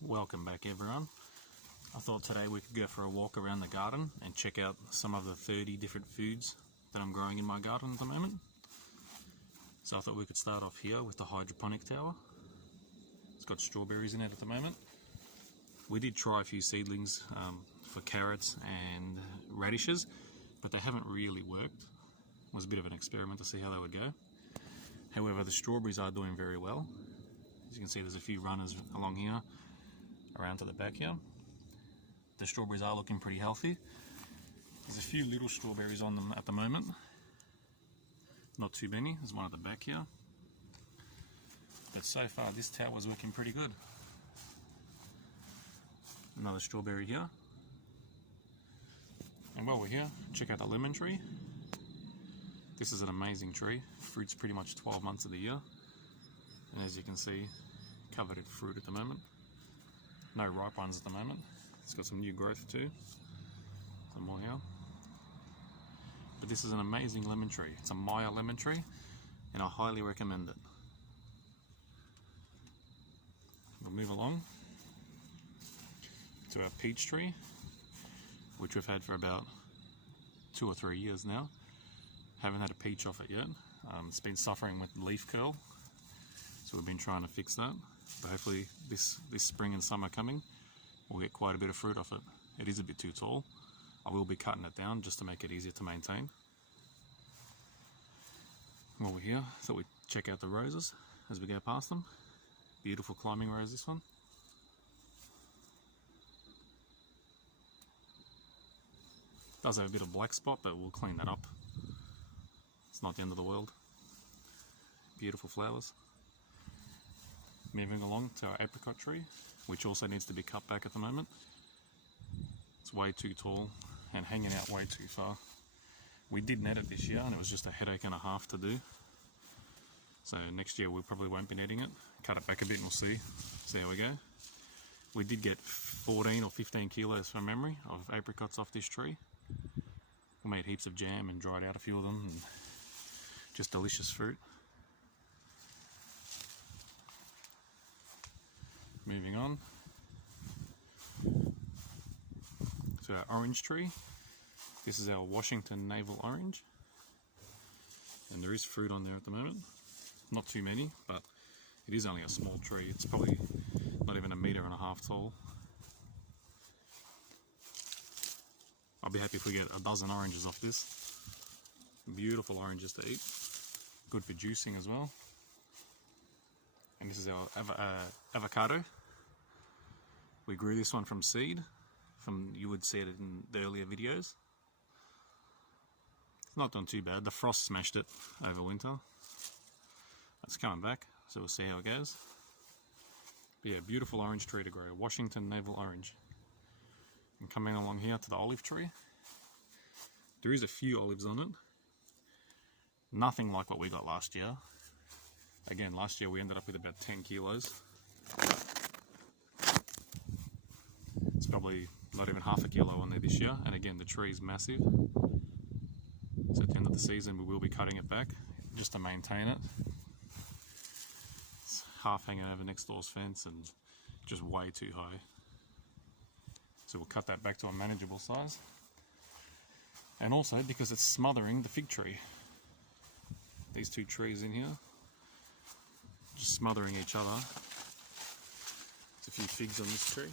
Welcome back everyone. I thought today we could go for a walk around the garden and check out some of the 30 different foods that I'm growing in my garden at the moment. So I thought we could start off here with the hydroponic tower. It's got strawberries in it at the moment. We did try a few seedlings for carrots and radishes, but they haven't really worked. It was a bit of an experiment to see how they would go. However, the strawberries are doing very well. As you can see, there's a few runners along here around to the back here. The strawberries are looking pretty healthy. There's a few little strawberries on them at the moment. Not too many. There's one at the back here. But so far this tower is working pretty good. Another strawberry here. And while we're here, check out the lemon tree. This is an amazing tree. Fruits pretty much 12 months of the year. And as you can see, covered in fruit at the moment. No ripe ones at the moment. It's got some new growth too. Some more here. But this is an amazing lemon tree. It's a Maya lemon tree, and I highly recommend it. We'll move along to our peach tree, which we've had for about 2 or 3 years now. Haven't had a peach off it yet. It's been suffering with leaf curl, so we've been trying to fix that. But hopefully this spring and summer coming, we'll get quite a bit of fruit off it. It is a bit too tall. I will be cutting it down just to make it easier to maintain. While we're here, thought we'd check out the roses as we go past them. Beautiful climbing rose, this one. Does have a bit of black spot, but we'll clean that up. It's not the end of the world. Beautiful flowers. Moving along to our apricot tree, which also needs to be cut back at the moment. It's way too tall and hanging out way too far. We did net it this year and it was just a headache and a half to do. So next year we probably won't be netting it. Cut it back a bit and we'll see how we go. We did get 14 or 15 kilos from memory of apricots off this tree. We made heaps of jam and dried out a few of them, and just delicious fruit. Moving on to our orange tree. This is our Washington navel orange, and there is fruit on there at the moment. Not too many, but it is only a small tree. It's probably not even 1.5 meters tall. I'll be happy if we get a dozen oranges off this. Beautiful oranges to eat. Good for juicing as well. And this is our avocado. We grew this one from seed. You would see it in the earlier videos. It's not done too bad. The frost smashed it over winter. It's coming back, so we'll see how it goes. But yeah, beautiful orange tree to grow. Washington navel orange. And coming along here to the olive tree. There is a few olives on it. Nothing like what we got last year. Again, last year we ended up with about 10 kilos. It's probably not even half a kilo on there this year. And again, the tree is massive. So at the end of the season we will be cutting it back just to maintain it. It's half hanging over next door's fence and just way too high. So we'll cut that back to a manageable size. And also because it's smothering the fig tree. These two trees in here, just smothering each other. There's a few figs on this tree.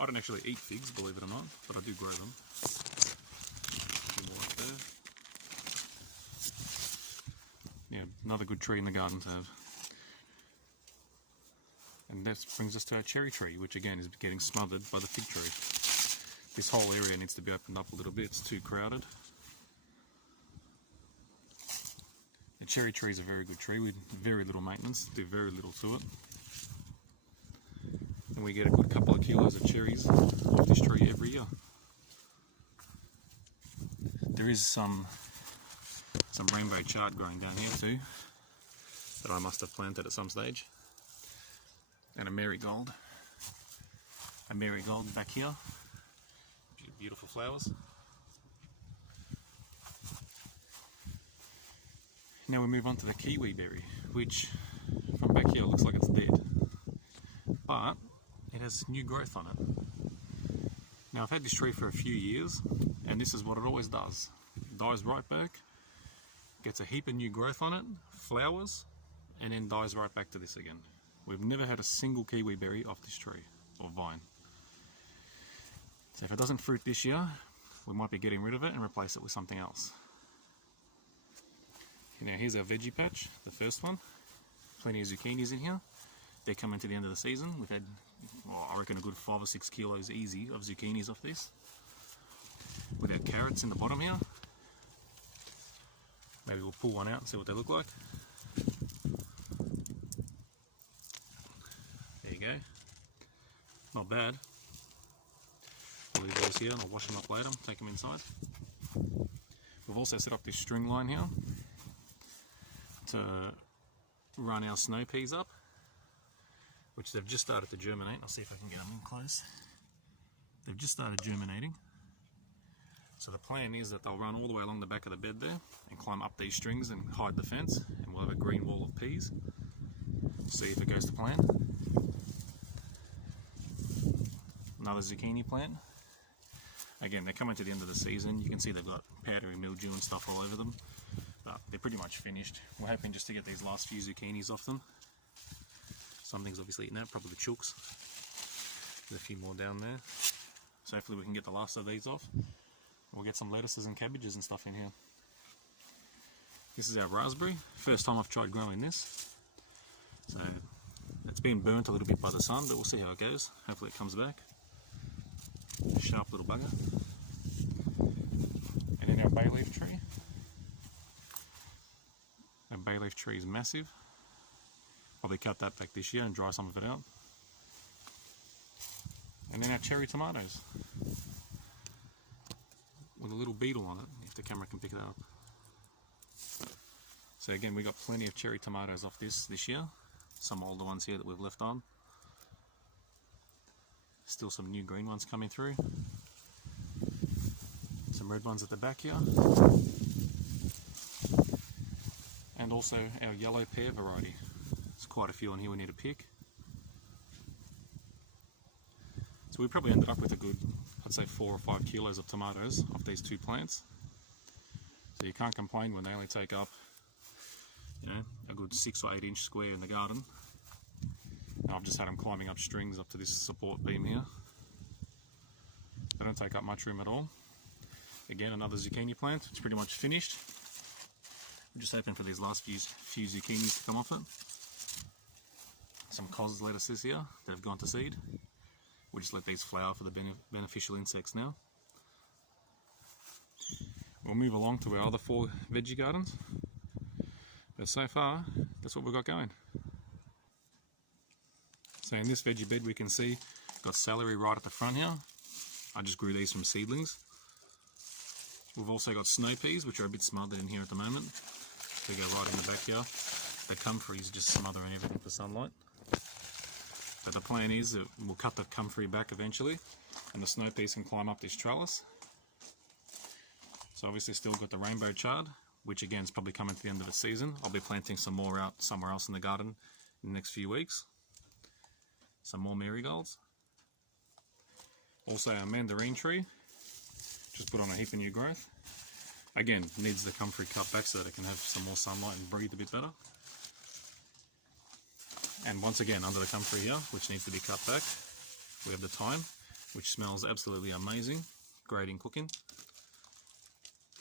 I don't actually eat figs, believe it or not, but I do grow them. A few more up there. Yeah, another good tree in the garden to have. And that brings us to our cherry tree, which again is getting smothered by the fig tree. This whole area needs to be opened up a little bit, it's too crowded. The cherry tree is a very good tree with very little maintenance, do very little to it. And we get a good couple of kilos of cherries off this tree every year. There is some rainbow chard growing down here too, that I must have planted at some stage. And a marigold back here. Beautiful flowers. Now we move on to the kiwi berry, which from back here looks like it's dead, but it has new growth on it. Now I've had this tree for a few years, and this is what it always does. It dies right back, gets a heap of new growth on it, flowers, and then dies right back to this again. We've never had a single kiwi berry off this tree, or vine. So if it doesn't fruit this year, we might be getting rid of it and replace it with something else. Now here's our veggie patch, the first one. Plenty of zucchinis in here. They're coming to the end of the season. We've had, I reckon, a good 5 or 6 kilos easy of zucchinis off this. With our carrots in the bottom here. Maybe we'll pull one out and see what they look like. There you go. Not bad. I'll leave those here and I'll wash them up later, take them inside. We've also set up this string line here to run our snow peas up, which they've just started to germinate. I'll see if I can get them in close. They've just started germinating. So the plan is that they'll run all the way along the back of the bed there and climb up these strings and hide the fence, and we'll have a green wall of peas. See if it goes to plan. Another zucchini plant. Again, they're coming to the end of the season. You can see they've got powdery mildew and stuff all over them, but they're pretty much finished. We're hoping just to get these last few zucchinis off them. Something's obviously eating that, probably the chooks. There's a few more down there. So hopefully we can get the last of these off. We'll get some lettuces and cabbages and stuff in here. This is our raspberry. First time I've tried growing this. So it's been burnt a little bit by the sun, but we'll see how it goes. Hopefully it comes back. Sharp little bugger. And then our bay leaf tree. Our bay leaf tree is massive. Probably cut that back this year and dry some of it out. And then our cherry tomatoes with a little beetle on it, if the camera can pick it up. So again, we got plenty of cherry tomatoes off this year. Some older ones here that we've left on. Still some new green ones coming through. Some red ones at the back here. And also our yellow pear variety. There's quite a few on here we need to pick. So we probably ended up with a good, I'd say 4 or 5 kilos of tomatoes off these 2 plants. So you can't complain when they only take up, you know, a good 6 or 8 inch square in the garden. And I've just had them climbing up strings up to this support beam here. They don't take up much room at all. Again, another zucchini plant. It's pretty much finished. I'm just hoping for these last few zucchinis to come off it. Some cos lettuces here that have gone to seed. We'll just let these flower for the beneficial insects now. We'll move along to our other 4 veggie gardens. But so far, that's what we've got going. So in this veggie bed we can see got celery right at the front here. I just grew these from seedlings. We've also got snow peas, which are a bit smothered in here at the moment. They go right in the back here. The comfrey is just smothering everything for sunlight. But the plan is that we'll cut the comfrey back eventually, and the snow peas can climb up this trellis. So obviously still got the rainbow chard, which again is probably coming to the end of the season. I'll be planting some more out somewhere else in the garden in the next few weeks. Some more marigolds. Also our mandarin tree, just put on a heap of new growth. Again, needs the comfrey cut back so that it can have some more sunlight and breathe a bit better. And once again, under the comfrey here, which needs to be cut back, we have the thyme, which smells absolutely amazing, great in cooking.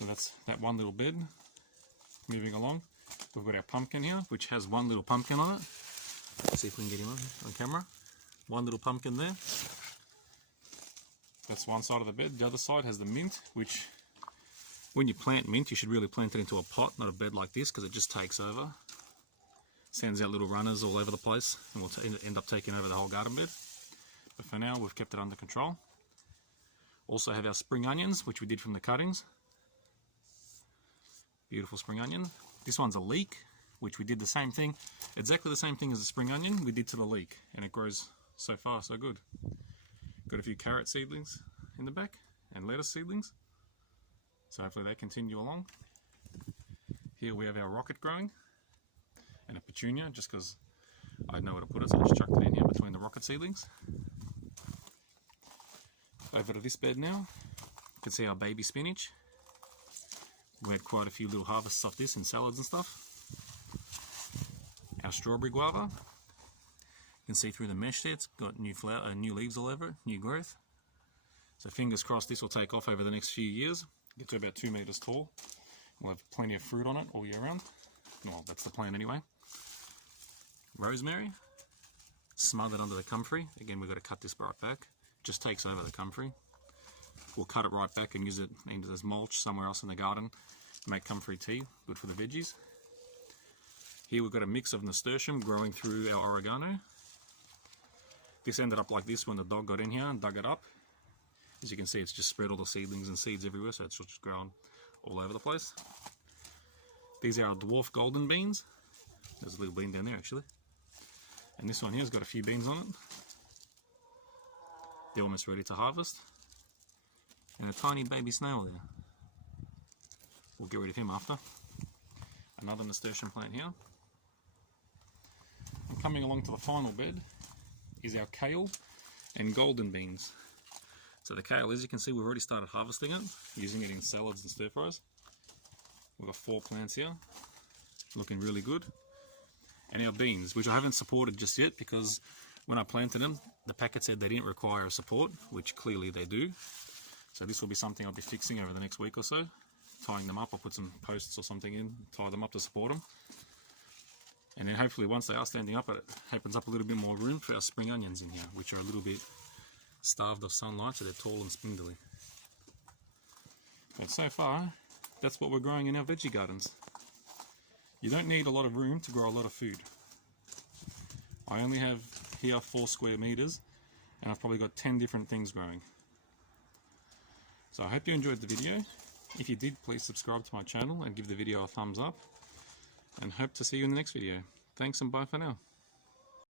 So that's that one little bed. Moving along, we've got our pumpkin here, which has one little pumpkin on it. Let's see if we can get him on camera. One little pumpkin there. That's one side of the bed. The other side has the mint, which when you plant mint, you should really plant it into a pot, not a bed like this, because it just takes over. Sends out little runners all over the place, and we'll end up taking over the whole garden bed. But for now, we've kept it under control. Also have our spring onions, which we did from the cuttings. Beautiful spring onion. This one's a leek, which we did the same thing, exactly the same thing as the spring onion we did to the leek, and it grows so far so good. Got a few carrot seedlings in the back and lettuce seedlings, so hopefully they continue along. Here we have our rocket growing and a petunia, just because I know where to put it, so I just chucked it in here between the rocket seedlings. Over to this bed now, you can see our baby spinach. We had quite a few little harvests off this in salads and stuff. Our strawberry guava, you can see through the mesh there, it's got new leaves all over it, new growth. So fingers crossed this will take off over the next few years, get to about 2 meters tall. We'll have plenty of fruit on it all year round. Well, that's the plan anyway. Rosemary, smothered under the comfrey. Again, we've got to cut this right back. Just takes over the comfrey. We'll cut it right back and use it as mulch somewhere else in the garden. Make comfrey tea, good for the veggies. Here we've got a mix of nasturtium growing through our oregano. This ended up like this when the dog got in here and dug it up. As you can see, it's just spread all the seedlings and seeds everywhere, so it's just growing all over the place. These are our dwarf golden beans. There's a little bean down there actually. And this one here has got a few beans on it. They're almost ready to harvest. And a tiny baby snail there. We'll get rid of him after. Another nasturtium plant here. And coming along to the final bed is our kale and golden beans. So the kale, as you can see, we've already started harvesting it, using it in salads and stir fries. We've got 4 plants here, looking really good. And our beans, which I haven't supported just yet, because when I planted them, the packet said they didn't require a support, which clearly they do. So this will be something I'll be fixing over the next week or so, tying them up. I'll put some posts or something in, tie them up to support them. And then hopefully once they are standing up, it opens up a little bit more room for our spring onions in here, which are a little bit starved of sunlight, so they're tall and spindly. But so far, that's what we're growing in our veggie gardens. You don't need a lot of room to grow a lot of food. I only have here 4 square meters, and I've probably got 10 different things growing. So I hope you enjoyed the video. If you did, please subscribe to my channel and give the video a thumbs up, and hope to see you in the next video. Thanks and bye for now.